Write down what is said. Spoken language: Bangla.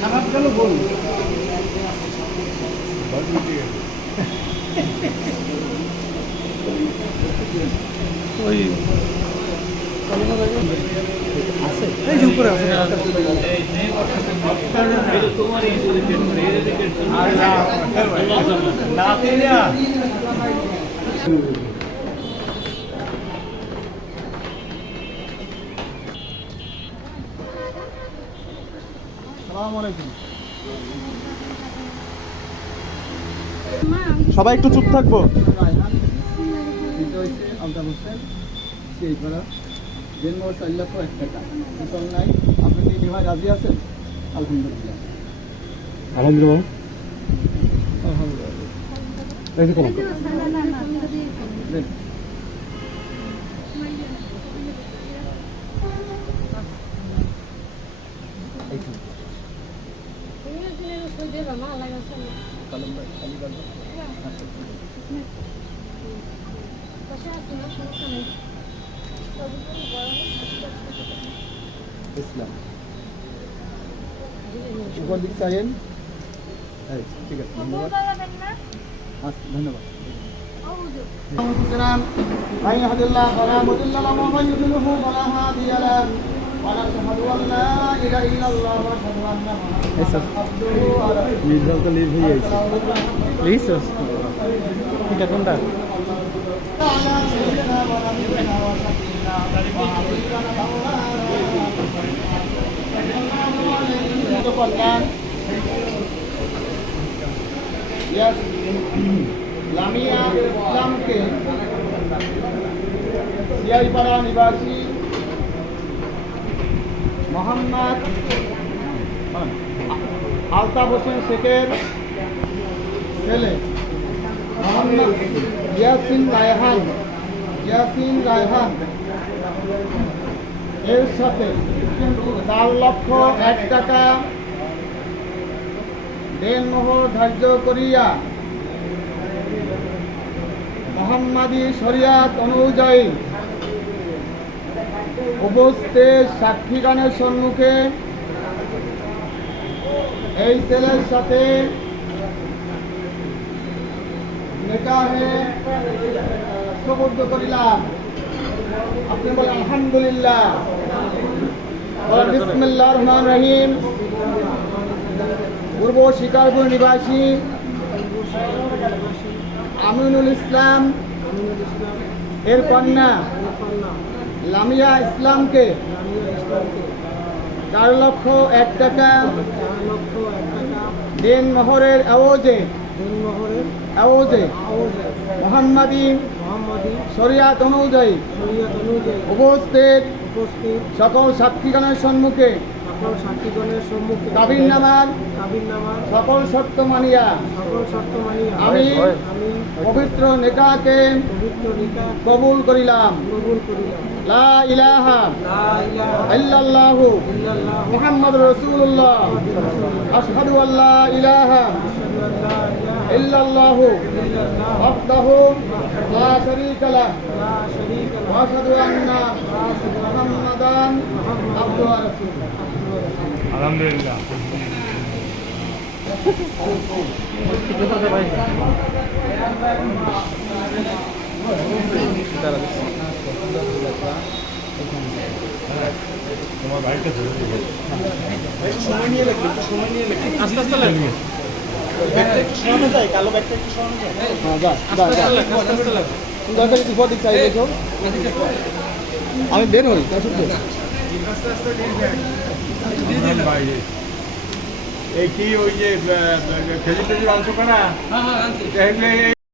সারাপ গেল বলুন ওই আছে এই যে উপরে আছে সবাই একটু চুপ থাকবো। রাজি আছেন? আলহামদুলিল্লাহ। ইসলাম উপর দিক চাইেন। ঠিক আছে, ধন্যবাদ। ধন্যবাদ। من يهد الله فلا مضل له ومن يضلل فلا هادي له ونشهد ان لا اله الا الله ونشهد ان محمدا عبده ورسوله على سيدنا ونبينا وشفيعنا লামিয়া ইসলামকে সিয়াইপাড়া নিবাসী মোহাম্মদ আলতাফ হোসেন শেখের ছেলে মোহাম্মদ ইয়াসিন রায়হান এর সাথে 4,01,000 টাকা দেনমোহর ধার্য করিয়া মোহাম্মদী শরিয়াত অনুযায়ী উপস্থিত সাক্ষীগণের সম্মুখে এই ছেলের সাথে নিকাহে সুবদ্ধ করিলাম। আপনি বলেন আলহামদুলিল্লাহ। বিসমিল্লাহির রহমানির রহিম। পূর্ব শিকারপুর নিবাসী আমিনুল ইসলাম এর কন্যা লামিয়া ইসলামকে 4,01,000 টাকা দেনমোহরের এওয়াজে মোহাম্মদী শরিয়াত অনুযায়ী উপস্থিত সকল সাক্ষীগণের সম্মুখে কাবিননামার সকল শর্ত মানিয়া আমি পবিত্র নিকাহকে কবুল করিলাম। লা ইলাহা ইল্লাল্লাহু মুহাম্মাদুর রাসূলুল্লাহ আশহাদু আল্লা ইলাহা ইল্লাল্লাহু ওয়াহদাহু লা শারীকা লাহু ওয়া আশহাদু আন্না মুহাম্মাদান আবদুহু ওয়া রাসূলুহু। আলহামদুলিল্লাহ। তোমার বাড়িটা ধরে সময় নিয়ে লাগবে, আস্তে আস্তে লাগবে। ব্যাগটা একটু সরানো যায়, কালো ব্যাগটা একটু সরানো যায়। দরকার একটু উপর দিক চাই দেখো, আমি বের হই। এই কি ওই যে খেজুর টেজুর অংশ করা